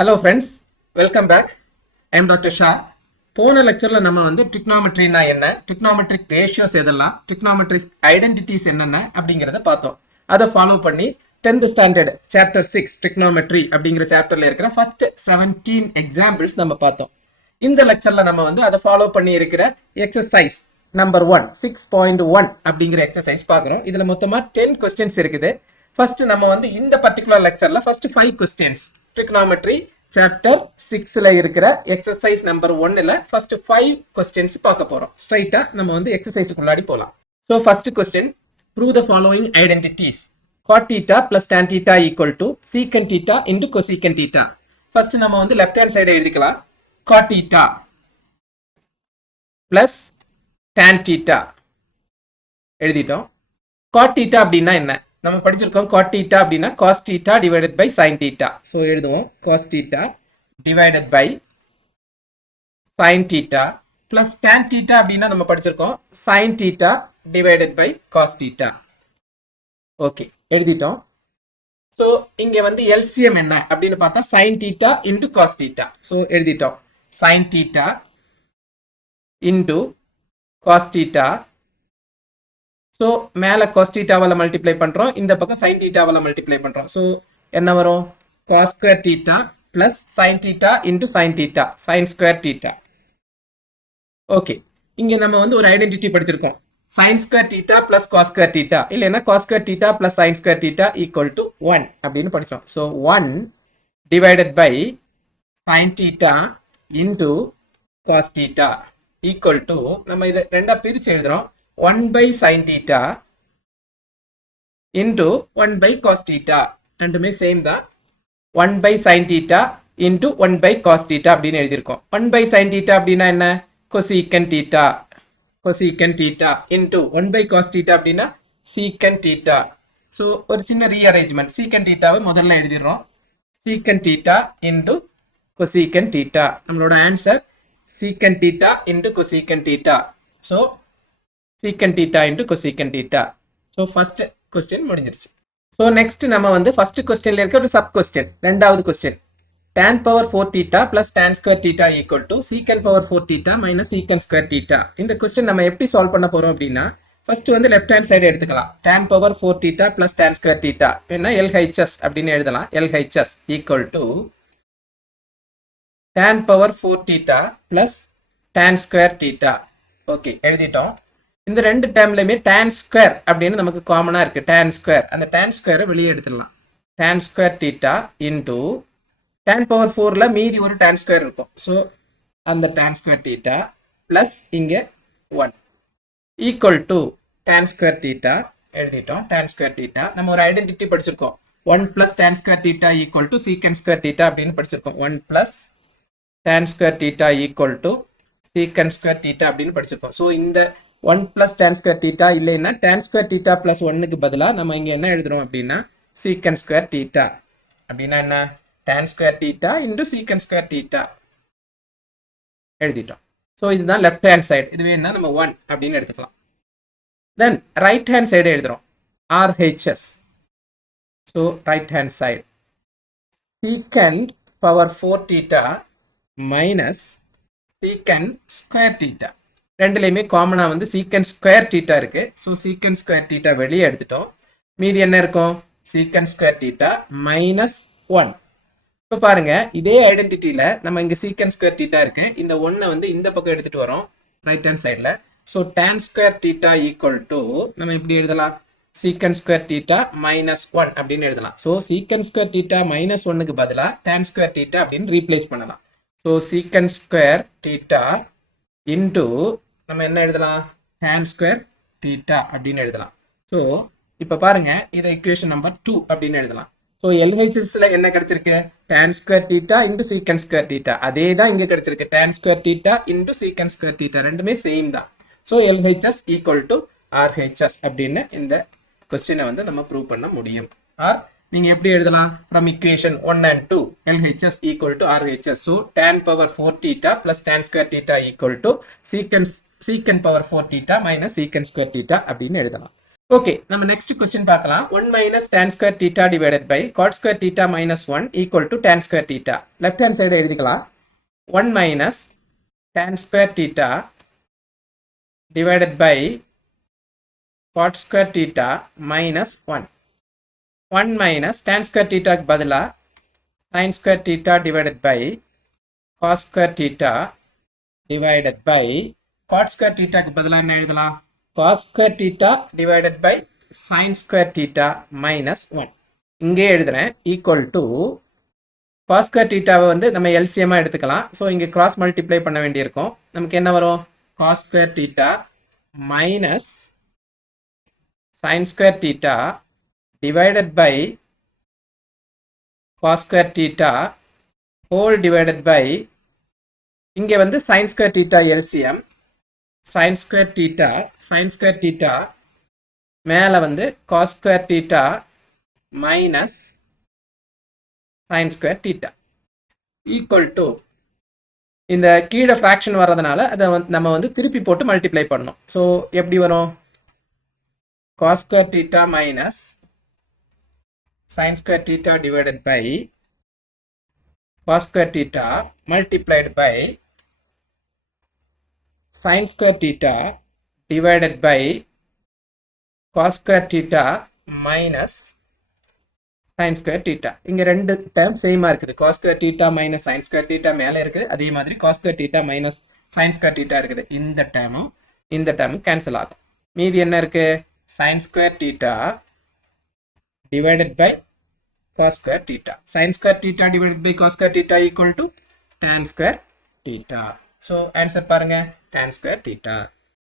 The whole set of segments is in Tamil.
Hello friends, welcome back. I am Dr. Shah. போன லெக்சர்ல நம்ம வந்து ட்ரிக்னாமெட்ரினா என்ன, ட்ரிக்னாமெட்ரிக் ரேஷியோஸ் எதெல்லாம், ட்ரிக்னாமெட்ரிக் ஐடென்டிட்டிஸ் என்னென்ன அப்படிங்கிறத பார்த்தோம். அதை ஃபாலோ பண்ணி 10th ஸ்டாண்டர்ட் சாப்டர் 6 ட்ரிக்னாமெட்ரி அப்படிங்கிற சாப்டர்ல இருக்கிற ஃபர்ஸ்ட் 17 எக்ஸாம்பிள்ஸ் நம்ம பார்த்தோம். இந்த லெக்சர்ல நம்ம வந்து அதை ஃபாலோ பண்ணி இருக்கிற எக்ஸசைஸ் நம்பர் 1 6.1 அப்படிங்கிற எக்ஸசைஸ் பார்க்குறோம். இதுல மொத்தமா 10 கொஸ்டின்ஸ் இருக்குது. ஃபர்ஸ்ட் நம்ம வந்து இந்த பர்டிகுலர் லெக்சர்ல ஃபர்ஸ்ட் 5 கொஸ்டின்ஸ் trigonometry சாப்டர் 6ல இருக்கிற எக்ஸசைஸ் நம்பர் 1ல ஃபர்ஸ்ட் 5 கொஸ்டின்ஸ் பார்க்க போறோம். ஸ்ட்ரைட்டா நம்ம வந்து எக்ஸசைஸ்க்குள்ளாடி போலாம். So first question, prove the following identities. cot theta plus tan theta equal to secant theta into cosecant theta. First நம்ம வந்து லெஃப்ட் ஹேண்ட் சைடு எழுதிக்கலாம். cot theta plus tan theta எழுதிட்டோம். cot theta அப்படின்னா என்ன? நம்ம படிச்சிருக்கோம் cot theta அப்படின்னா cos theta divided by sin theta. So எழுதுவோம் cos theta divided by sin theta plus tan theta அப்படின்னா நம்ம படிச்சிருக்கோம் sin theta divided by cos theta. Okay, எழுதிட்டோம். ஸோ இங்க வந்து LCM என்ன அப்படின்னு பார்த்தா sin theta into cos theta. So எழுதிட்டோம் sin theta into cos theta. So மேலே cos thetaவால் மல்டிப்ளை பண்ணுறோம், இந்த பக்கம் sin thetaவால் மல்டிப்ளை பண்ணுறோம். ஸோ என்ன வரும்? cos square theta plus sin theta into sin theta, sin square theta. Okay, இங்கே நம்ம வந்து ஒரு ஐடென்டிட்டி படிச்சிருக்கோம், sin square theta plus cos square theta, இல்லைன்னா cos square theta plus sin square theta equal to 1 அப்படின்னு படிச்சோம். So 1 divided by sin theta into cos theta equal to, நம்ம இதை ரெண்டா பிரிச்சு எழுதுறோம், 1 by sin theta into 1 by cos theta. ரெண்டுமே சேம் தான். 1 by sin theta into 1 by cos theta அப்படின்னு எழுதியிருக்கோம். 1 by sin theta அப்படின்னா என்ன? cosecant theta. cosecant theta into 1 by cos theta அப்படின்னா secant theta. ஸோ ஒரு சின்ன ரீஅரேஞ்ச்மெண்ட், secant thetaவை முதல்ல எழுதிடுறோம். secant theta into cosecant theta. நம்மளோட answer secant theta into cosecant theta. So secant theta into cosecant theta. So first question முடிஞ்சிருச்சு. So next நம்ம வந்து first questionல இருக்க ஒரு சப் கொஸ்டின், ரெண்டாவது question, tan power 4 theta plus tan square theta equal to secant power 4 theta minus secant square theta. இந்த கொஸ்டின் நம்ம எப்படி சால்வ் பண்ண போறோம் அப்படின்னா, ஃபர்ஸ்ட் வந்து லெஃப்ட் ஹேண்ட் சைடு எடுத்துக்கலாம். tan power 4 theta plus tan square theta என்ன LHS அப்படின்னு எழுதலாம். LHS equal to tan power 4 theta plus tan square theta. Okay, எழுதிட்டோம். இந்த ரெண்டு டேர்ம்லயுமே tan ஸ்கொயர் அப்படின்னு நமக்கு காமனா இருக்கு. tan ஸ்கொயர், அந்த tan ஸ்கொயரை வெளியே எடுத்துடலாம். tan square theta into tan power 4ல மீதி ஒரு tan ஸ்கொயர் இருக்கும். ஸோ அந்த tan ஸ்கொயர் theta பிளஸ் இங்க 1 equal to tan square theta எழுதிட்டோம். tan ஸ்கொயர் theta நம்ம ஒரு ஐடென்டிட்டி படிச்சிருக்கோம், 1 plus tan square theta equal to secant square theta அப்படின்னு படிச்சிருக்கோம். 1 plus tan square theta equal to secant square theta அப்படின்னு படிச்சிருக்கோம். ஸோ இந்த 1 plus tan square theta இல்லைன்னா tan square theta plus 1க்கு பதிலாக நம்ம இங்கே என்ன எழுதுறோம் அப்படின்னா secant square theta. அப்படின்னா என்ன? tan square theta into secant square theta எழுதிட்டோம். ஸோ இதுதான் லெஃப்ட் ஹேண்ட் சைடு. இதுவே என்ன, நம்ம 1 அப்படின்னு எடுத்துக்கலாம். தென் ரைட் ஹேண்ட் சைடு எழுதுறோம், RHS. So right hand side secant power 4 theta minus secant square theta. ரெண்டுலையுமே காமனா வந்து secant ஸ்கொயர் theta இருக்கு. ஸோ secant ஸ்கொயர் theta வெளியே எடுத்துட்டோம். மீதி என்ன இருக்கும்? secant square theta minus 1. இப்போ பாருங்க, இதே ஐடென்டிட்டியில நம்ம இங்க secant ஸ்கொயர் theta இருக்கு, இந்த 1 வந்து இந்த பக்கம் எடுத்துட்டு வரோம் ரைட் ஹேண்ட் சைட்ல. So tan square theta equal to நம்ம இப்படி எழுதலாம், secant ஸ்கொயர் theta minus 1 அப்படின்னு எழுதலாம். So secant square theta minus 1க்கு பதிலாக tan ஸ்கொயர் theta அப்படின்னு ரீப்ளேஸ் பண்ணலாம். So secant square theta into நம்ம என்ன எழுதலாம், tan ஸ்கொயர் theta அப்படின்னு எழுதலாம். ஸோ இப்போ பாருங்க, இதை இக்குவேஷன் நம்பர் 2 அப்படின்னு எழுதலாம். ஸோ LHSல என்ன கிடைச்சிருக்கு? tan square theta into secant square theta. அதே தான் இங்கே கிடைச்சிருக்கு, tan square theta into secant square theta. ரெண்டுமே சேம் தான். So LHS equal to RHS அப்படின்னு இந்த கொஸ்டினை வந்து நம்ம ப்ரூவ் பண்ண முடியும். ஆர் நீங்க எப்படி எழுதலாம்? from equation 1 and 2 LHS equal to RHS. So tan power 4 theta plus tan square theta equal to secant power 4 theta minus secant square theta அப்படின்னு எழுதலாம். ஓகே, நம்ம நெக்ஸ்ட் கொஸ்டின் பார்க்கலாம். 1 minus tan square theta divided by cot square theta minus 1 equal to tan square theta. Left hand side எழுதிக்கலாம். 1 minus tan square theta divided by cot square theta minus 1. 1 minus tan square theta க்கு பதிலா sin square theta divided by cos square theta divided by cot square theta க்கு பதிலா என்ன எழுதலாம்? cos square theta divided by sin square theta minus 1. இங்கே எழுதுறேன் equal to cos square theta வந்து நம்ம LCM எடுத்துக்கலாம். ஸோ இங்கே cross multiply பண்ண வேண்டியிருக்கும். நமக்கு என்ன வரும்? cos square theta minus sin square theta divided by cos square theta whole divided by இங்கே வந்து sin square theta LCM sin square theta மேலே வந்து cos square theta minus sin square theta equal to இந்த கீழே fraction வர்றதுனால அதை நம்ம வந்து திருப்பி போட்டு மல்டிப்ளை பண்ணணும். ஸோ எப்படி வரும்? cos square theta minus sin square theta divided by cos square theta multiplied by sin square theta divided by cos square theta minus sin square theta. இங்க ரெண்டு டேர்ம் சேமா இருக்குது. cos square theta minus sin square theta மேலே இருக்குது. அதே மாதிரி cos square theta minus sin square theta இருக்குது. இந்த டேர்மும் கேன்சல் ஆகும். மீதி என்ன இருக்கு? sin square theta divided by cos square theta. sin square theta divided by cos square theta equal to tan square theta. So answer பாருங்க, tan square theta.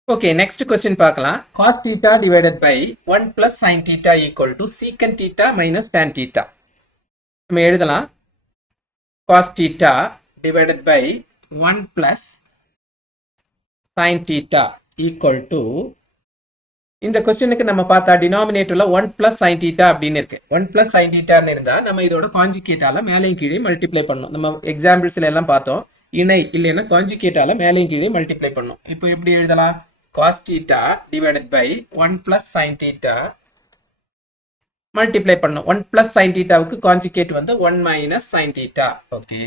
Okay, next question பார்க்கலாம். cos theta divided by 1 plus sin theta equal to secant theta minus tan theta. நம்ம எழுதலாம் cos theta divided by 1 plus sin theta equal to இந்த கொஸ்டினுக்கு நம்ம பார்த்தா டினாமினேட்டர்ல 1 plus sin theta அப்படின்னு இருக்கு. 1 plus sin theta இருந்தா நம்ம இதோட கான்ஜுகேட்டால மேலையும் கீழே மல்டிப்ளை பண்ணணும். நம்ம எக்ஸாம்பிள்ஸ்ல எல்லாம் பார்த்தோம். இணை இல்லைன்னா கான்ஜுகேட்டால மேலையும் கீழே மல்டிப்ளை பண்ணணும். இப்போ எப்படி எழுதலாம்? cos theta divided by 1 plus sin theta multiply பண்ணணும். 1 plus sin thetaவுக்கு கான்ஜுகேட் வந்து 1 minus sin theta. Okay,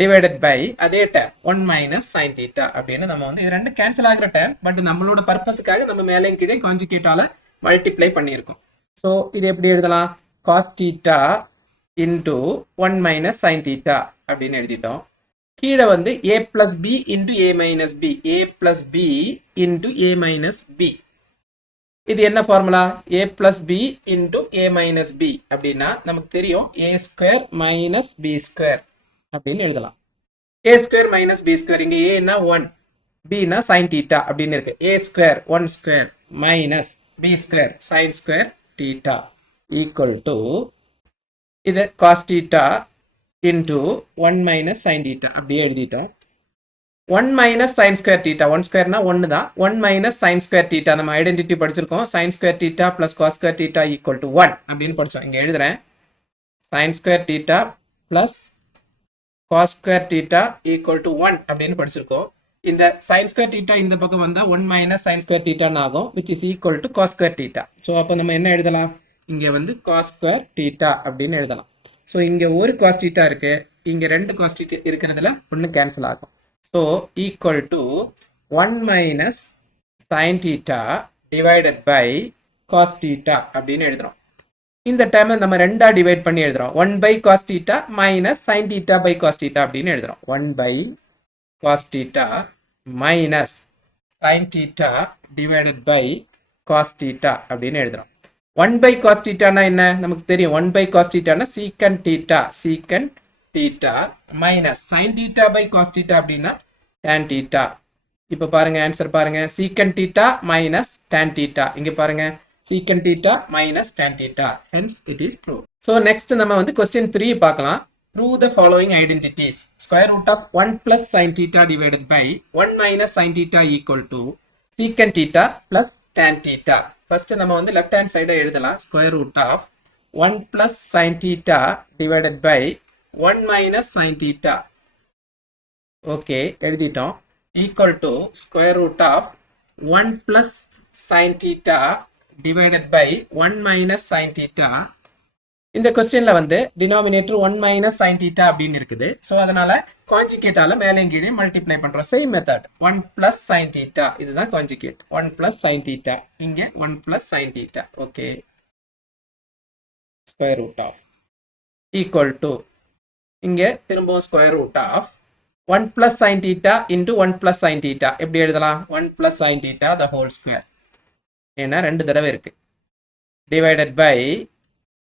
divided by அதே டேர்ம் 1 minus sin theta அப்படின்னு நம்ம வந்து இது ரெண்டு கேன்சல் ஆகிற டேர்ம். பட் நம்மளோட பர்பஸுக்காக நம்ம மேலே கீழே கான்ஜுகேட்டால மல்டிப்ளை பண்ணியிருக்கோம். ஸோ இது எப்படி எழுதலாம்? cos theta into 1 minus sin theta அப்படின்னு எழுதிட்டோம். கீழே வந்து a plus b into a minus b, a plus b into a minus b. இது என்ன formula? a plus b into a minus b அப்படின்னா நமக்கு தெரியும் a square minus b square அப்படின்னு எழுதலாம். a square minus b square, இங்க a னா 1, b னா sin theta அப்படின்னு இருக்கு. a square 1 square minus b square sin square theta equal to இது cos theta into 1 minus sin theta அப்படியே எழுதிட்டோம். 1 minus sin square theta, 1 square னா 1 தான். 1 minus sin square theta நம்ம ஐடென்டிட்டி படிச்சிருக்கோம். sin square theta plus cos square theta equal to 1 அப்படின்னு படிச்சோம். இங்க எழுதுறேன் sin square theta plus cos square theta equal to 1 அப்படின்னு படிச்சிருக்கோம். இந்த sin square theta இந்த பக்கம் வந்தா 1 minus sin square theta ஆகும், which is equal to cos square theta. So அப்போ நம்ம என்ன எழுதலாம்? இங்க வந்து cos square theta அப்படின்னு எழுதலாம். ஸோ இங்க ஒரு cos theta இருக்கு, இங்க ரெண்டு cos theta இருக்கிறதுல ஒன்று கேன்சல் ஆகும். So equal to 1 minus sin theta divided by cos theta அப்படின்னு எழுதுறோம். இந்த டேர்மை நம்ம ரெண்டா டிவைட் பண்ணி எழுதுறோம். 1 by cos theta minus sin theta by cos theta அப்படின்னு எழுதுறோம். 1 by cos theta minus sin theta divided by cos theta அப்படின்னு எழுதுறோம். 1 by cos theta னா என்ன? நமக்கு தெரியும் 1 by cos theta னா secant theta minus sin theta by cos theta அப்படின்னா tan theta. இப்போ பாருங்க ஆன்சர் பாருங்க, secant theta minus tan theta. இங்க பாருங்க secant theta minus tan theta, hence it is true. So next நம்ம வந்து question 3 பார்க்கலாம். Prove the following identities. Square root of 1 plus sin theta divided by 1 minus sin theta equal to secant theta plus tan theta. First நம்ம வந்து left hand side எழுதலாம். Square root of 1 plus sin theta divided by 1 minus sin theta. Okay, எழுதிட்டோம். Equal to square root of 1 plus sin theta divided by 1 minus sin theta. இந்த கொஸ்டின்ல வந்து டினாமினேட்டர் 1 minus sin theta அப்படின்னு இருக்குது. ஸோ அதனால கான்ஜுகேட்டால மேலே கீழே மல்டிப்ளை பண்றோம். Same method 1 plus sin theta இதுதான் கான்ஜுகேட். 1 plus sin theta இங்க 1 plus sin theta. Okay, square root of equal to இங்க திரும்பவும் square root of 1 plus sin theta into 1 plus sin theta எப்படி எழுதலாம்? 1 plus sin theta the whole square. ஏன்னா ரெண்டு தடவை இருக்கு. டிவைடட் பை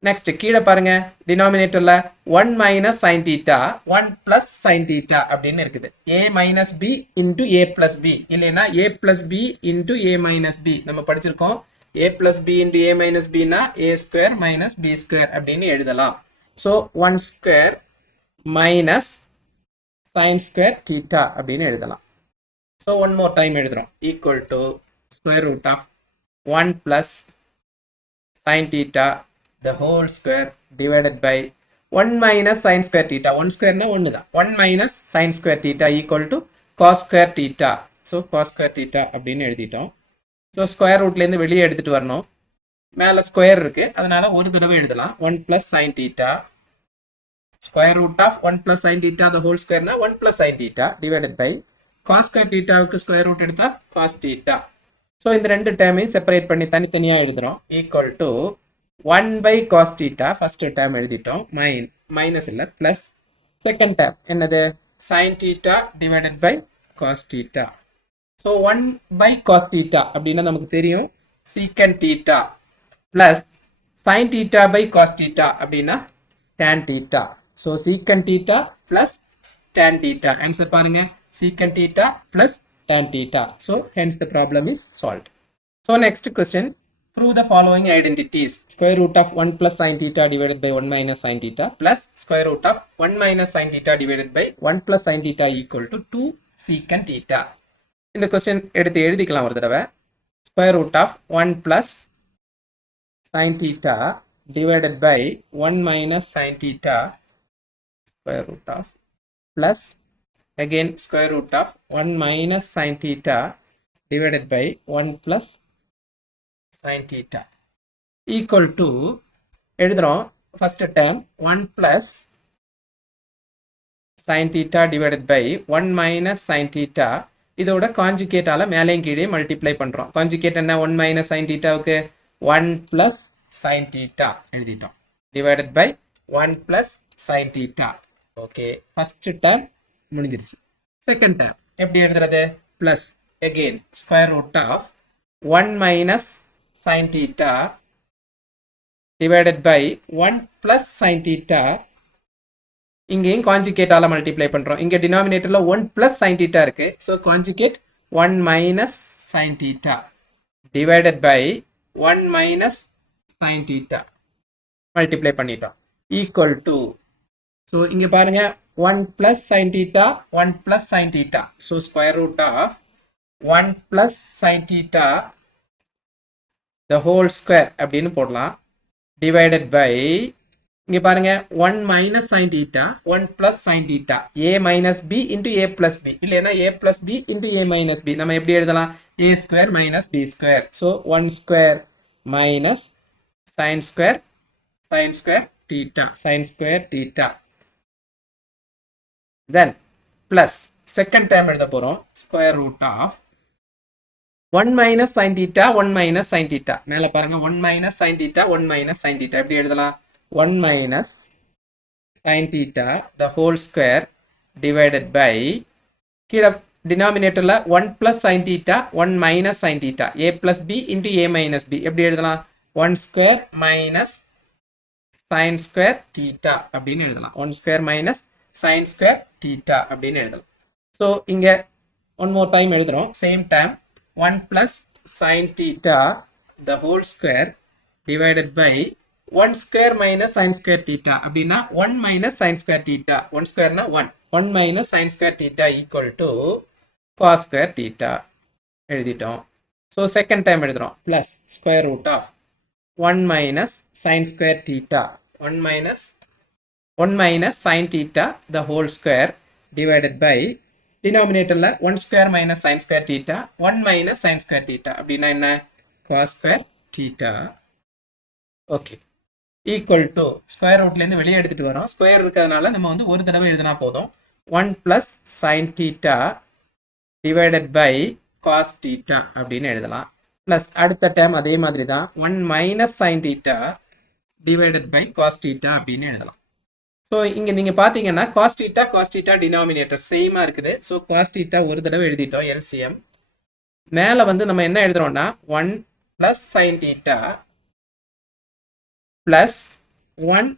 நெக்ஸ்ட் கீழே பாருங்க டினாமினேட்டர்ல 1 minus sin theta 1 plus sin theta அப்படின்னு இருக்குது. a minus b into a plus b இல்லைன்னா a plus b into a minus b நம்ம படிச்சிருக்கோம். a plus b into a minus b னா a square minus b square அப்படின்னு எழுதலாம். So 1 square minus sin square theta அப்படின்னு எழுதலாம். ஸோ ஒன் மோர் டைம் எழுதுறோம். Equal to square root of 1 plus sin theta the whole square divided by 1 minus sin square theta. 1 square na 1 தான். 1 minus sin square theta equal to cos square theta. So cos square theta அப்படின்னு எழுதிட்டோம். ஸோ ஸ்கொயர் ரூட்லேருந்து வெளியே எடுத்துட்டு வரணும். மேலே ஸ்கொயர் இருக்கு, அதனால ஒரு தடவை எழுதலாம். 1 plus sin theta square root of 1 plus sin theta the whole square na 1 plus sin theta divided by cos square theta வுக்கு ஸ்கொயர் ரூட் எடுத்தா cos theta. ஸோ இந்த ரெண்டு டேர்மையும் செப்பரேட் பண்ணி தனித்தனியாக எழுதுறோம். Equal to 1 by cos theta first term எழுதிட்டோம். மைனஸ் இல்லை ப்ளஸ் செகண்ட் டேர்ம் என்னது? sin theta divided by cos theta. So 1 by cos theta அப்படின்னா நமக்கு தெரியும் secant theta plus sin theta by cos theta அப்படின்னா tan theta. So secant theta plus tan theta. Answer பாருங்க, secant theta plus tan theta. So hence the problem is solved. So next question, prove the following identities. Square root of 1 plus sin theta divided by 1 minus sin theta plus square root of 1 minus sin theta divided by 1 plus sin theta equal to 2 secant theta. இந்த question எடுத்து எழுதிக்கலாம் ஒரு தடவை. Square root of 1 plus sin theta divided by 1 minus sin theta square root of plus again square root of 1 minus sin theta divided by 1 plus sin theta equal to எழுதுறோம். first term 1 plus sin theta divided by 1 minus sin theta இதோட கான்ஜுகேட்டால மேலேயும் கீழே மல்டிப்ளை பண்றோம். கான்ஜுகேட் என்ன? 1 minus sin thetaவுக்கு 1 plus sin theta எழுதிட்டோம். divided by 1 plus sin theta. Okay, first term முடிஞ்சிருச்சு. செகண்ட் டேர்ம் எப்படி எழுதுறது? Plus again square root of 1 minus sin theta divided by 1 plus sin theta. இங்கேயும் கான்ஜுகேட்டால மல்டிப்ளை பண்றோம். இங்க டினாமினேட்டர்ல 1 plus sin theta இருக்கு. So conjugate 1 minus sin theta divided by 1 minus sin theta multiply பண்ணிட்டோம். ஈக்குவல் டு ஸோ இங்க பாருங்க 1 plus sin theta 1 plus sin theta. So square root of 1 plus sin theta the whole square அப்படின்னு போடலாம். divided by இங்க பாருங்க 1 minus sin theta 1 plus sin theta a minus b into a plus b இல்லைன்னா a plus b into a minus b. நம்ம எப்படி எழுதலாம்? a square minus b square. so 1 square minus sin square theta sin square theta. then plus second term எழுத போறோம். square root of 1 minus sin theta 1 minus sin theta. மேல பாருங்க 1 minus sin theta 1 minus sin theta எப்படி எழுதலாம்? 1 minus sin theta the whole square divided by கீழ டினாமினேட்டர்ல 1 plus sin theta 1 minus sin theta a plus b into a minus b எப்படி எழுதலாம்? 1 square minus sin square theta அப்படின்னு எழுதலாம். 1 square minus sin square theta அப்படின்னு எழுதலாம். ஸோ இங்க ஒன் மோர் டைம் எழுதுறோம். Same time 1 plus sin theta the whole square divided by 1 square minus sin square theta அப்படின்னா 1 minus sin square theta 1 square na 1 minus sin square theta equal to cos square theta எழுதிட்டோம். ஸோ செகண்ட் டைம் எழுதுறோம். plus square root of 1 minus sin square theta 1 minus sin theta the whole square divided by denominatorல 1 square minus sin square theta 1 minus sin square theta அப்படின்னா என்ன? cos square theta. Okay, equal to square ரூட்லேருந்து வெளியே எடுத்துகிட்டு வரோம். ஸ்கொயர் இருக்கிறதுனால நம்ம வந்து ஒரு தடவை எழுதினா போதும். 1 + sin theta divided by cos theta அப்படின்னு எழுதலாம். ப்ளஸ் அடுத்த டேர்ம் அதே மாதிரி தான் 1 - sin theta divided by cos theta அப்படின்னு எழுதலாம். ஸோ இங்கே நீங்கள் பார்த்தீங்கன்னா cos theta டினாமினேட்டர் சேமாக இருக்குது. ஸோ cos theta ஒரு தடவை எழுதிட்டோம் எல்சிஎம். மேலே வந்து நம்ம என்ன எழுதுறோம்னா 1 + sin theta plus 1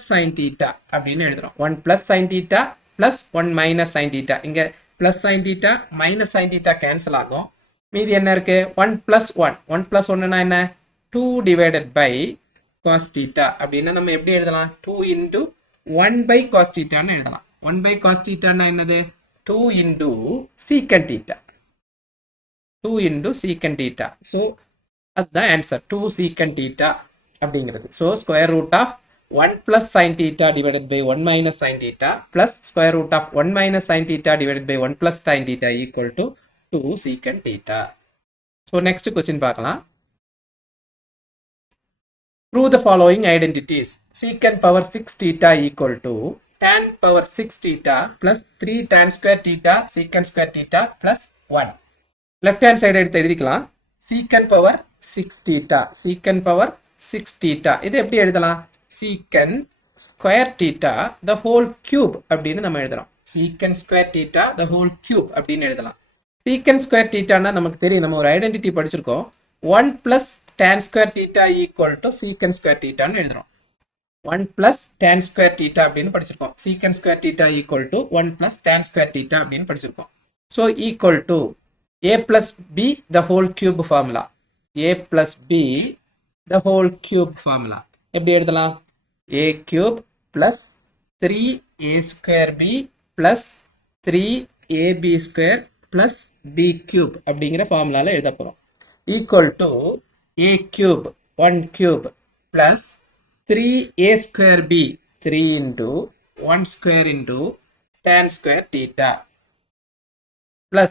- sin theta அப்படின்னு எழுதுறோம். 1 + sin theta plus 1 - sin theta. இங்கே plus sin theta minus sin theta cancel ஆகும். மீதி என்ன இருக்கு? 1 + 1. 1 + 1னா என்ன? 2 டிவைடட் பை cos theta அப்படின்னா நம்ம எப்படி எழுதலாம்? 2 × 1 / cos theta ன்னு எழுதலாம். 1 / cos theta ன்னா என்னது? 2 × secant theta. 2 × secant theta. So அதுதான் ஆன்சர், 2 secant theta அப்படிங்கிறது. So square root of 1 + sin theta divided by 1 - sin theta plus square root of 1 - sin theta divided by 1 + sin theta equal to 2 secant theta. So next question பார்க்கலாம். Prove the following identities. Secant power 6 theta equal to tan power 6 theta plus 3 tan square theta secant square theta plus 1. Left hand side எடுத்து எழுதிக்கலாம். Secant power 6 theta. Secant power 6 theta. இது எப்படி எழுதலாம்? Secant square theta the whole cube அப்படின்னு நம்ம எழுதுறோம். Secant square theta the whole cube அப்படின்னு எழுதலாம். Secant square theta னா நமக்கு தெரியும், நம்ம ஒரு ஐடென்டிட்டி படிச்சிருக்கோம். 1 + tan square theta equal to secant square theta ன்னு எழுதுறோம். 1 + tan square theta அப்படின்னு படிச்சிருக்கோம். Secant square theta equal to 1 + tan square theta அப்படின்னு படிச்சிருக்கோம். So equal to a + b the whole cube formula. a + b the whole cube formula. எப்படி எழுதலாம்? a cube plus 3a² b plus 3ab² plus b cube அப்படிங்கிற ஃபார்முலால எழுத போறோம். equal to a cube 1 cube plus 3a² b 3 × 1² × tan square theta plus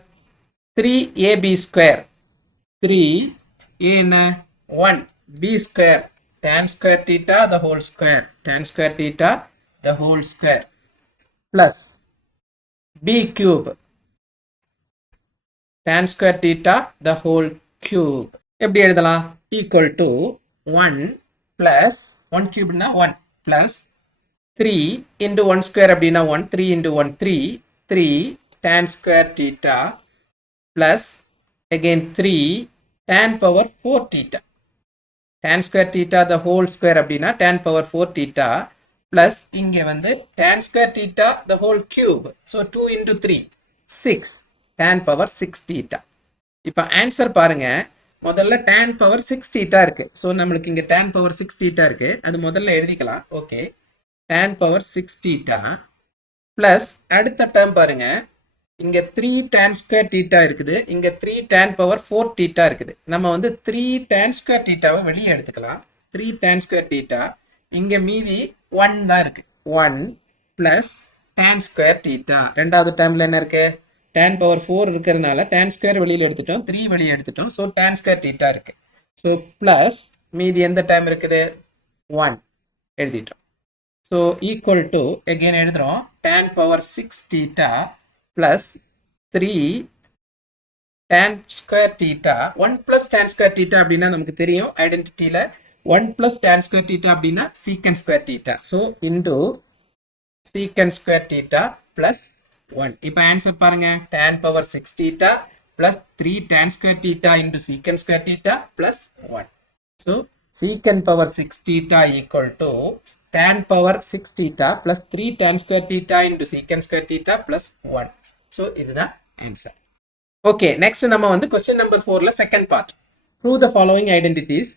3ab² 3 a என்ன? 1 b² tan square theta the whole square tan square theta the whole square plus b cube tan square theta the whole cube. எப்படி எழுதலாம்? equal to 1 plus 1 cube னா 1 plus 3 × 1² அப்படின்னா 1 3 × 1 3 tan square theta plus again 3 tan power 4 theta. tan square theta the whole square அப்படின்னா tan power 4 theta plus இங்கே வந்து tan square theta the whole cube. So 2 × 3 6 tan power 6 theta. இப்போ ஆன்சர் பாருங்க. முதல்ல tan power 6 theta இருக்கு. ஸோ நம்மளுக்கு இங்கே tan power 6 theta இருக்கு. அது முதல்ல எழுதிக்கலாம். Okay, tan power 6 theta plus அடுத்த டேர்ம் பாருங்க. இங்க 3 tan square theta இருக்குது. இங்க 3 tan power 4 theta இருக்குது. நம்ம வந்து 3 tan square theta-வை வெளியே எடுத்துக்கலாம். 3 tan square theta. இங்க மீதி 1 தான் இருக்கு. 1 plus tan square theta. ரெண்டாவது டேர்ம்ல என்ன இருக்கு? tan power 4 இருக்கிறதுனால tan square வெளியில எடுத்துட்டோம், 3 வெளியே எடுத்துட்டோம். ஸோ tan square theta இருக்கு. ஸோ plus மீதி எந்த டேர்ம் இருக்குது? 1 எழுதிட்டோம். ஸோ ஈக்குவல் டு again எழுதுறோம். tan power 6 theta plus 3 tan square theta 1 plus tan square theta அப்படின்னா நமக்கு தெரியும் ஐடென்டிட்டியில 1 plus tan square theta அப்படின்னா secant square theta. So into secant square theta plus 1. இப்போ ஆன்சர் பாருங்க. tan power 6 theta plus 3 tan square theta into secant square theta plus 1. So secant power 6 theta equal to tan power 6 theta plus 3 tan square theta into secant square theta plus 1. So இதுதான் ஆன்சர். ஓகே, நெக்ஸ்ட் நம்ம வந்து கொஸ்டின் நம்பர் 4ல second part. Prove the following identities.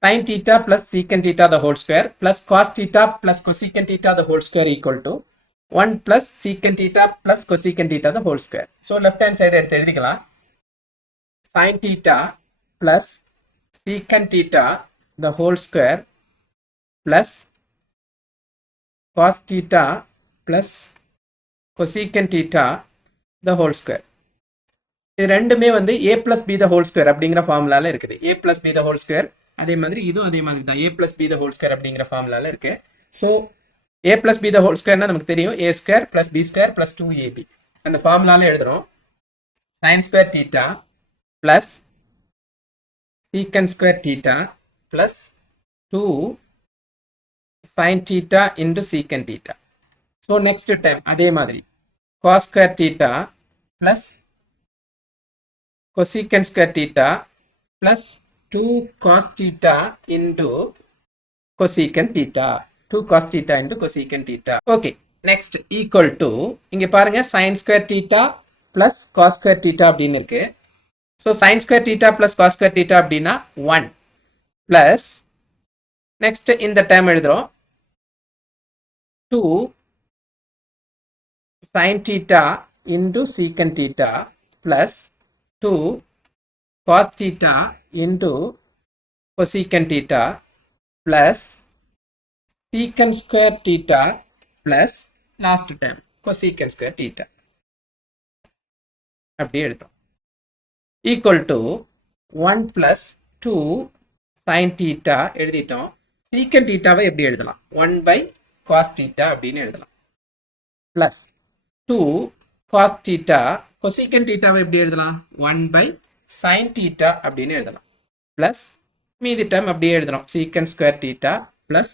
sin theta plus secant theta the whole square plus cos theta plus cosecant theta the whole square equal to 1 plus secant theta plus cosecant theta the whole square. So left hand side எடுத்து எழுதிக்கலாம். sin theta plus secant theta the whole square plus cos theta plus cosecant theta the whole square. இது ரெண்டுமே வந்து a plus b the whole square அப்படிங்கிற ஃபார்முலால இருக்குது. a plus b the whole square அதே மாதிரி இதுவும் அதே மாதிரி தான் a plus b the whole square அப்படிங்கிற ஃபார்முலால இருக்கு. So a plus b the whole squareனா நமக்கு தெரியும் a square plus b square plus 2ab. அந்த ஃபார்முலால எழுதுறோம் sin square theta plus secant square theta plus 2 sin theta into secant theta. So next time அதே மாதிரி cos square theta plus cosecant square theta plus 2 cos theta into cosecant theta. 2 cos theta into cosecant theta. Okay, next equal to இங்க பாருங்க sin square theta plus cos square theta அப்படின்னு இருக்கு. So sin square theta plus cos square theta அப்படின்னா 1 plus next இந்த term எழுதுறோம் 2 sin theta into secant theta plus 2 cos theta into cosecant theta plus secant square theta plus last term cosecant square theta அப்படி எழுதுறோம் equal to 1 plus 2 sin theta எழுதிட்டோம். secant theta வை எப்படி எழுதலாம் 1 by cos theta அப்படின்னு எழுதலாம் plus 2 cos theta cosecant theta வை எப்படி எழுதலாம் 1 by sin theta அப்படின்னு எழுதலாம் plus மீதி term அப்படியே எழுதுறோம் secant square theta plus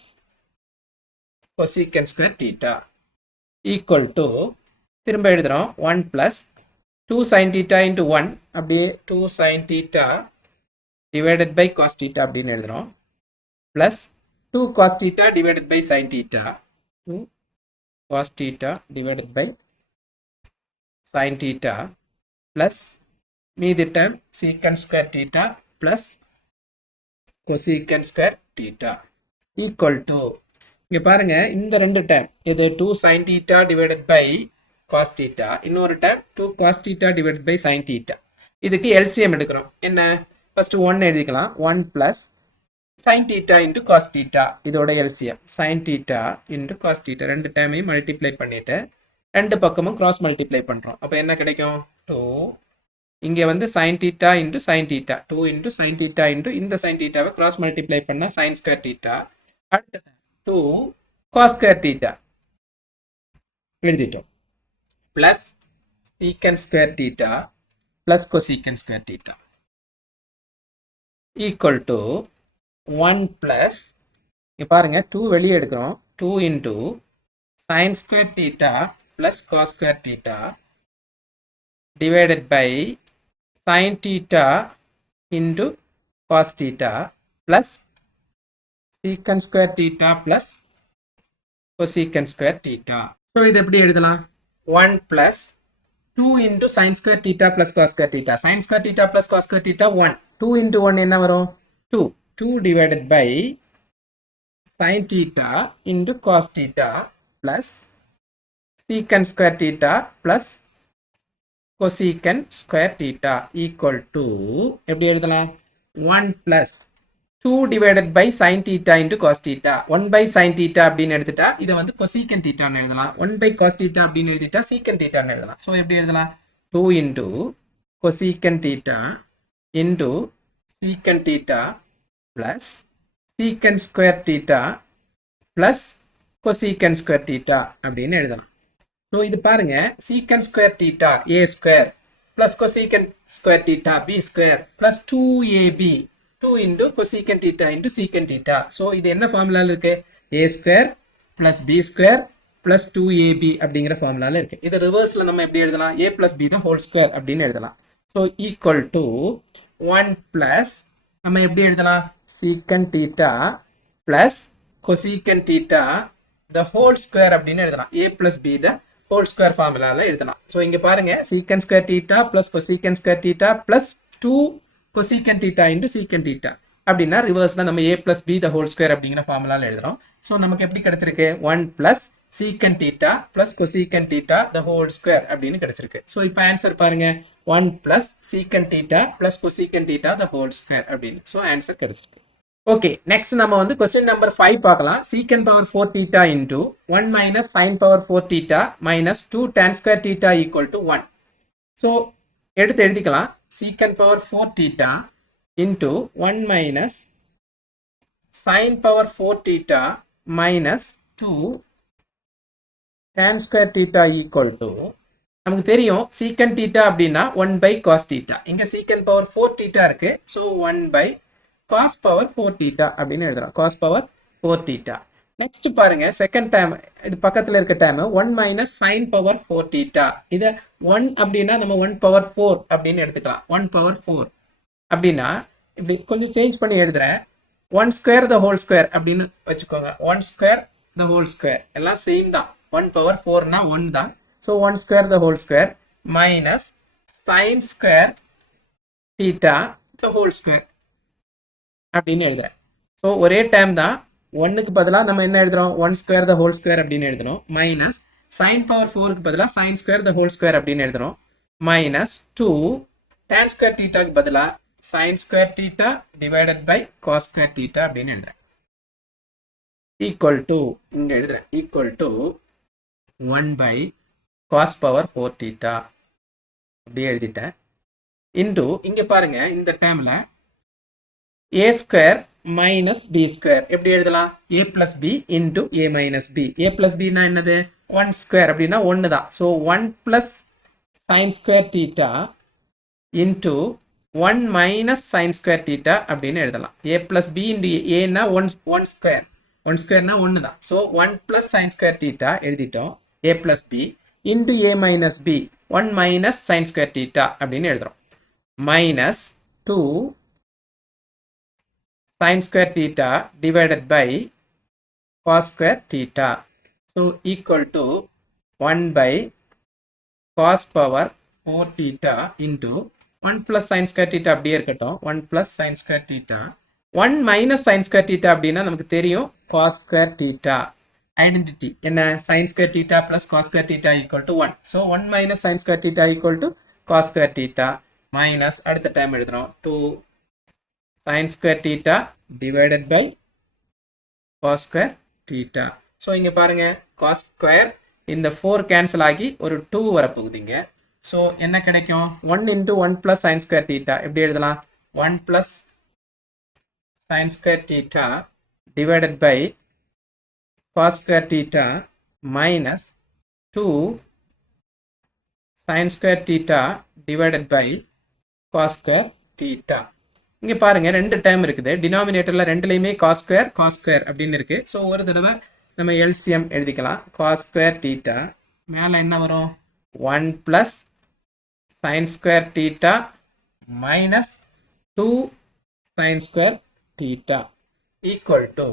cosecant square theta equal to திரும்ப எழுதுறோம் 1 plus 2 sin theta into 1 அப்படியே 2 sin theta divided by cos theta அப்படின்னு எழுதுறோம் plus 2 cos theta divided by sin theta 2 cos theta divided by sin theta plus மீதி term secant square theta plus cosecant square theta equal to இங்க பாருங்க இந்த ரெண்டு term இது 2 sin theta divided by cos theta இன்னொரு term 2 cos theta divided by sin theta. இதுக்கு LCM எடுக்கிறோம் என்ன first 1 எழுதிக்கலாம் 1 plus sin theta into cos theta இதோட LCM sin theta into cos theta ரெண்டு termையும் மல்டிப்ளை பண்ணிட்டு ரெண்டு பக்கமும் cross multiply பண்றோம். அப்ப என்ன கிடைக்கும் 2 இங்க வந்து sin theta into sin theta 2 into sin theta into இந்த sin theta வை cross multiply பண்ணா sin square theta அடுத்த 2 cos square theta எழுதிட்டோம் plus secant square theta plus cosecant square theta equal to 1 plus இங்க பாருங்க 2 வெளியே எடுக்கிறோம் 2 into sin square theta plus cos square theta divided by sin theta into cos theta plus secant square theta plus cosecant square theta. So இது எப்படி எழுதலாம் 1 plus 2 into sin square theta plus cos square theta. Sin square theta plus cos square theta 1. 2 into 1 என்ன வரும் 2. 2 divided by sin theta into cos theta plus secant square theta plus cosecant square theta equal to எப்படி எழுதலாம் 1 plus 2 divided by sin theta into cos theta 1 by sin theta அப்படின்னு எடுத்துட்டா இதை வந்து cosecant theta ன்னு எழுதலாம் 1 by cos theta அப்படின்னு எழுதிட்டா secant theta ன்னு எழுதலாம். ஸோ எப்படி எழுதலாம் 2 into cosecant theta into secant theta plus secant square theta plus cosecant square theta அப்படின்னு எழுதலாம். ஸோ இது பாருங்க secant square theta a square plus cosecant square theta b square plus 2ab 2 into cosecant theta into secant theta. So இது என்ன ஃபார்முலால இருக்கு a square plus b square plus 2ab அப்படிங்கிற ஃபார்முலால இருக்கு. இது ரிவர்ஸ்ல நம்ம எப்படி எழுதலாம் a plus b the whole square அப்படின்னு எழுதலாம். ஸோ equal to 1 plus நம்ம எப்படி எழுதலாம் secant theta plus cosecant theta the whole square அப்படின்னு எழுதலாம் a plus b the whole square ஃபார்முலால எழுதலாம். ஸோ இங்க பாருங்க secant square theta plus cosecant square theta plus 2 cosecant theta into secant theta அப்படின்னா ரிவர்ஸ்ல நம்ம a plus b the whole square அப்படிங்கிற ஃபார்முலால எழுதுறோம். ஸோ நமக்கு எப்படி கிடைச்சிருக்கு 1 plus secant theta plus cosecant theta the whole square அப்படின்னு கிடைச்சிருக்கு. ஸோ இப்போ ஆன்சர் பாருங்க 1 plus secant theta plus cosecant theta the whole square அப்படின்னு. ஸோ ஆன்சர் கிடைச்சிருக்கு. ஓகே நெக்ஸ்ட் நம்ம வந்து கொஸ்டின் நம்பர் 5 பார்க்கலாம். secant power 4 theta into 1 minus sin power 4 theta minus 2 tan square theta equal to 1. So எடுத்து எழுதிக்கலாம். secant power 4 theta into 1 minus sin power 4 theta minus 2 tan square theta equal to, நமக்கு தெரியும் secant theta அப்படின்னா 1 by cos theta. இங்க secant power 4 theta இருக்கு. so 1 by cos power 4 theta அப்படின்னு எழுதுறோம். cos power 4 theta. நெக்ஸ்ட் பாருங்க செகண்ட் டேர்ம், இது பக்கத்துல இருக்க term 1 minus sin power 4 theta. இத 1 அப்படின்னா நம்ம 1 power 4 அப்படின்னு எடுத்துக்கலாம். 1 power 4 அப்படின்னா இப்படி கொஞ்சம் சேஞ்ச் பண்ணி எழுதுறேன். 1 square the whole square அப்படின்னு வச்சுக்கோங்க. 1 square the whole square எல்லாம் சேம் தான். 1 power 4 னா 1 தான். so 1 square the whole square minus sin square theta the whole square அப்படின்னு எழுதுறேன். so ஒரே டேர்ம் தான். 1க்கு பதிலா நம்ம என்ன எழுதுறோம், 1 square the whole square அப்படின்னு எழுதுறோம். மைனஸ் sin power 4க்கு பதிலா sin square the whole square அப்படின்னு எழுதுறோம். மைனஸ் 2 tan square thetaக்கு பதிலா sin square theta divided by cos square theta அப்படின்னு எழுதுறேன். equal to, இங்க எழுதுறேன் equal to 1 by cos power 4 theta அப்படியே எழுதிட்டேன். into இங்க பாருங்க இந்த டேர்ம்ல a square minus b square எப்படி எழுதலாம், a plus b into a minus b. a plus b னா என்னது, 1 square அப்படின்னா 1 தான். so 1 plus sin square theta into 1 minus sin square theta அப்படின்னு எழுதலாம். a plus b into a னா 1 square, 1 square னா 1 தான். so 1 plus sin square theta எழுதிட்டோம். a plus b into a minus b, 1 minus sin square theta அப்படின்னு எழுதுறோம். minus 2 sin square theta divided by cos square theta. so equal to 1 by cos power 4 theta into 1 plus sin square theta அப்படியே இருக்கட்டும். 1 plus sin square theta 1 minus sin square theta அப்படின்னா நமக்கு தெரியும் cos square theta. ஐடென்டிட்டி என்ன, sin square theta plus cos square theta equal to 1. so 1 minus sin square theta equal to cos square theta minus அடுத்த டைம் எழுதுறோம் 2 sin square theta divided by cos square theta. so இங்க பாருங்க cos square இந்த 4 கேன்சல் ஆகி ஒரு 2 வரப்போகுதுங்க. so என்ன கிடைக்கும், 1 into 1 plus sin square theta எப்படி எழுதலாம், 1 plus sin square theta divided by cos square theta minus 2 sin square theta divided by cos square theta. இங்க பாருங்க ரெண்டு டைம் இருக்குது. டினாமினேட்டர்ல ரெண்டுலயுமே cos square அப்படின்னு இருக்கு. ஸோ ஒரு தடவை நம்ம LCM எழுதிக்கலாம். cos square theta மேல என்ன வரும், 1 plus sin square theta minus 2 sin square theta equal to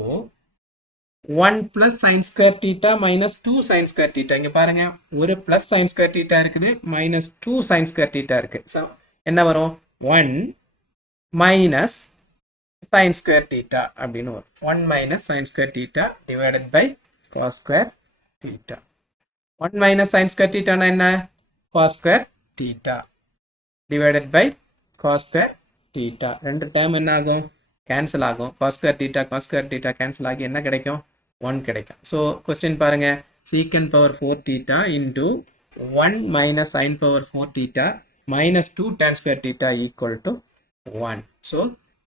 1 plus sin square theta minus 2 sin square theta. இங்க பாருங்க ஒரு plus sin square theta இருக்குது, minus 2 sin square theta இருக்கு. ஸோ என்ன வரும், 1 minus sin square theta அப்படின்னு வரும். 1 minus sin square theta divided by cos square theta. 1 minus sin square theta னா என்ன, cos square theta divided by cos square theta. ரெண்டு டைம் என்ன ஆகும், கேன்சல் ஆகும். cos square theta கேன்சல் ஆகி என்ன கிடைக்கும், 1 கிடைக்கும். ஸோ கொஸ்டின் பாருங்க, secant power 4 theta into 1 minus sin power 4 theta minus 2 tan square theta equal to 1. so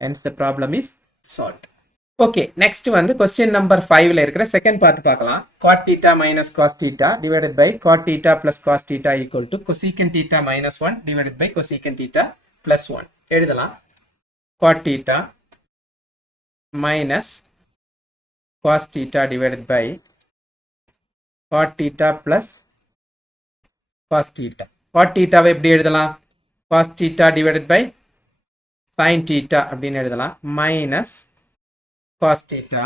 hence the problem is solved. okay, next வந்து question number 5ல இருக்கிற செகண்ட் பார்ட் பார்க்கலாம். cot theta minus cos theta divided by cot theta plus cos theta equal to cosecant theta minus 1 divided by cosecant theta plus 1. எழுதலாம். cot theta minus cos theta divided by cot theta plus cos theta. cot theta வை எப்படி எழுதலாம், cos theta divided by sin theta அப்படின்னு எழுதலாம். Minus cos theta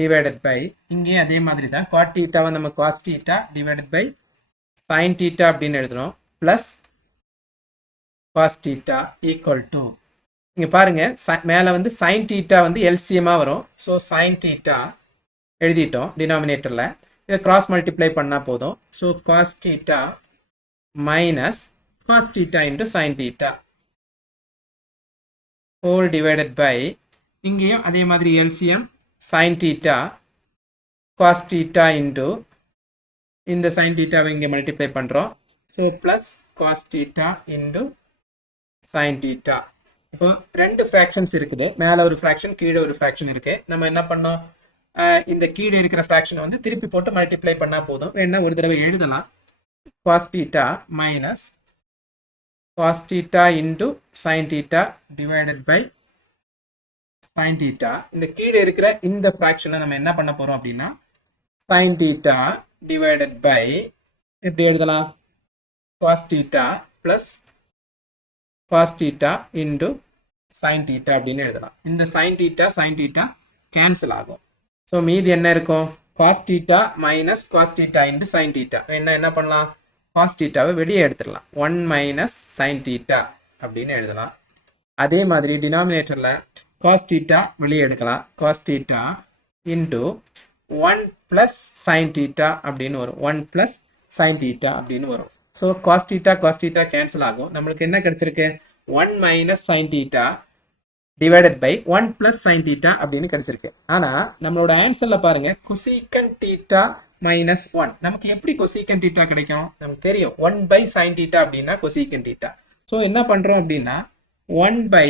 divided by, இங்கே அதே மாதிரி தான் cot theta வை நம்ம cos theta divided by sin theta அப்படின்னு எழுதுறோம். plus cos theta equal to, இங்க பாருங்க மேல வந்து sin theta வந்து LCM-ஆ வரும். ஸோ sin theta எழுதிட்டோம் டினாமினேட்டர்ல. இதை கிராஸ் மல்டிப்ளை பண்ணா போதும். So cos theta minus cos theta into sin theta whole divided by, இங்கேயும் அதே மாதிரி LCM sin theta cos theta into இந்த sin theta இங்கே மல்டிப்ளை பண்றோம். So plus cos theta into sine theta. இப்போ ரெண்டு ஃப்ராக்ஷன்ஸ் இருக்குது, மேலே ஒரு ஃப்ராக்ஷன் கீழே ஒரு ஃப்ராக்ஷன் இருக்கு. நம்ம என்ன பண்ணோம், இந்த கீழே இருக்கிற ஃப்ராக்ஷன் வந்து திருப்பி போட்டு மல்டிப்ளை பண்ணா போதும். வேணா ஒரு தடவை எழுதலாம். Cos theta minus cos theta into sine theta divided by sine theta. இந்த கீழே இருக்கிற இந்த ஃப்ராக்ஷனை நம்ம என்ன பண்ண போறோம் அப்படின்னா சைன் தீட்டா டிவைடட் பை எப்படி எழுதலாம், cos theta plus cos theta into sine theta அப்படின்னு எழுதலாம். இந்த சைன் தீட்டா கேன்சல் ஆகும். ஸோ மீதி என்ன இருக்கும், cos theta minus cos theta into sine theta. என்ன பண்ணலாம், காஸ் தீட்டாவை வெளியே எடுத்துடலாம், 1 மைனஸ் சைன் தீட்டா அப்படின்னு எழுதலாம். அதே மாதிரி டினாமினேட்டரில் காஸ் தீட்டா வெளியே எடுக்கலாம், cos theta into 1 plus sine theta அப்படின்னு வரும், 1 பிளஸ் சைன் தீட்டா அப்படின்னு வரும். ஸோ காஸ் தீட்டா கேன்சல் ஆகும். நம்மளுக்கு என்ன கிடைச்சிருக்கு, 1 minus sine theta divided by 1 plus sine theta அப்படின்னு கிடைச்சிருக்கு. ஆனால் நம்மளோட ஆன்சர்ல பாருங்க கொசீக்கன் தீட்டா மைனஸ் 1. நமக்கு எப்படி கொசீக்கன் தீட்டா கிடைக்கும், நமக்கு தெரியும் 1 பை சைன் தீட்டா அப்படின்னா கொசீக்கன் தீட்டா. ஸோ என்ன பண்றோம் அப்படின்னா 1 பை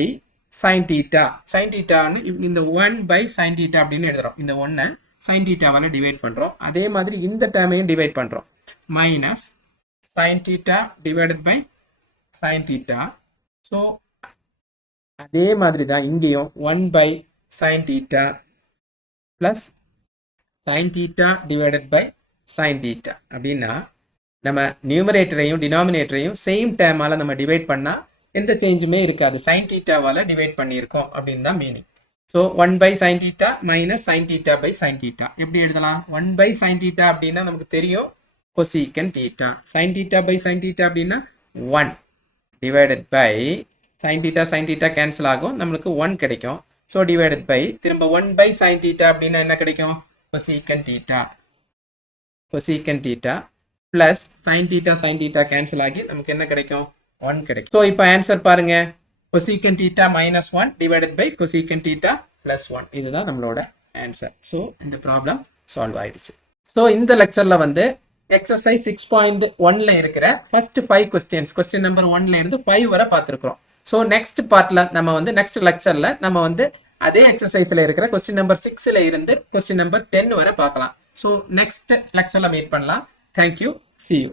சைன் தீட்டான்னு இந்த 1 பை சைன் தீட்டா அப்படின்னு எழுதுறோம். இந்த 1 சைன் தீட்டாவால டிவைட் பண்றோம். அதே மாதிரி இந்த டேர்மையும் டிவைட் பண்றோம், minus sin theta divided by sin theta. So அதே மாதிரி தான் இங்கேயும் 1 by sin theta plus sin theta divided by sin theta. அப்படின்னா நம்ம நியூமரேட்டரையும் டினாமினேட்டரையும் சேம் டேர்மால நம்ம டிவைட் பண்ணா எந்த சேஞ்சுமே இருக்காது, sin thetaவால டிவைட் பண்ணியிருக்கோம் அப்படின்னு தான் meaning. So 1 by sin theta minus sin theta by sin theta எப்படி எழுதலாம், 1 by sin theta அப்படின்னா நமக்கு தெரியும் cosecant theta, sin theta by sin theta அப்படின்னா 1 divided by sin theta cancel ஆகும், நம்மளுக்கு 1 கிடைக்கும். ஸோ divided by திரும்ப 1 by sin theta அப்படின்னா என்ன கிடைக்கும், cosecant theta plus sin theta cancel ஆகி நமக்கு என்ன கிடைக்கும், 1 கிடைக்கும். ஸோ இப்போ ஆன்சர் பாருங்க, cosecant theta minus 1 divided by cosecant theta plus 1. இதுதான் நம்மளோட ஆன்சர். ஸோ இந்த ப்ராப்ளம் சால்வ் ஆயிடுச்சு. ஸோ இந்த லெக்சர்ல வந்து எக்ஸசைஸ் 6.1ல இருக்கிற ஃபர்ஸ்ட் 5 கொஸ்டின் நம்பர் 1ல இருந்து 5 வரை பார்த்துருக்கிறோம். ஸோ நெக்ஸ்ட் பார்ட்ல நம்ம வந்து நெக்ஸ்ட் லெக்சர்ல நம்ம வந்து அதே எக்ஸசைஸ்ல இருக்கிற கொஸ்டின் நம்பர் 6ல இருந்து கொஸ்டின் நம்பர் 10 வரை பார்க்கலாம். ஸோ நெக்ஸ்ட் லெக்சர்ல மீட் பண்ணலாம். Thank you, see you.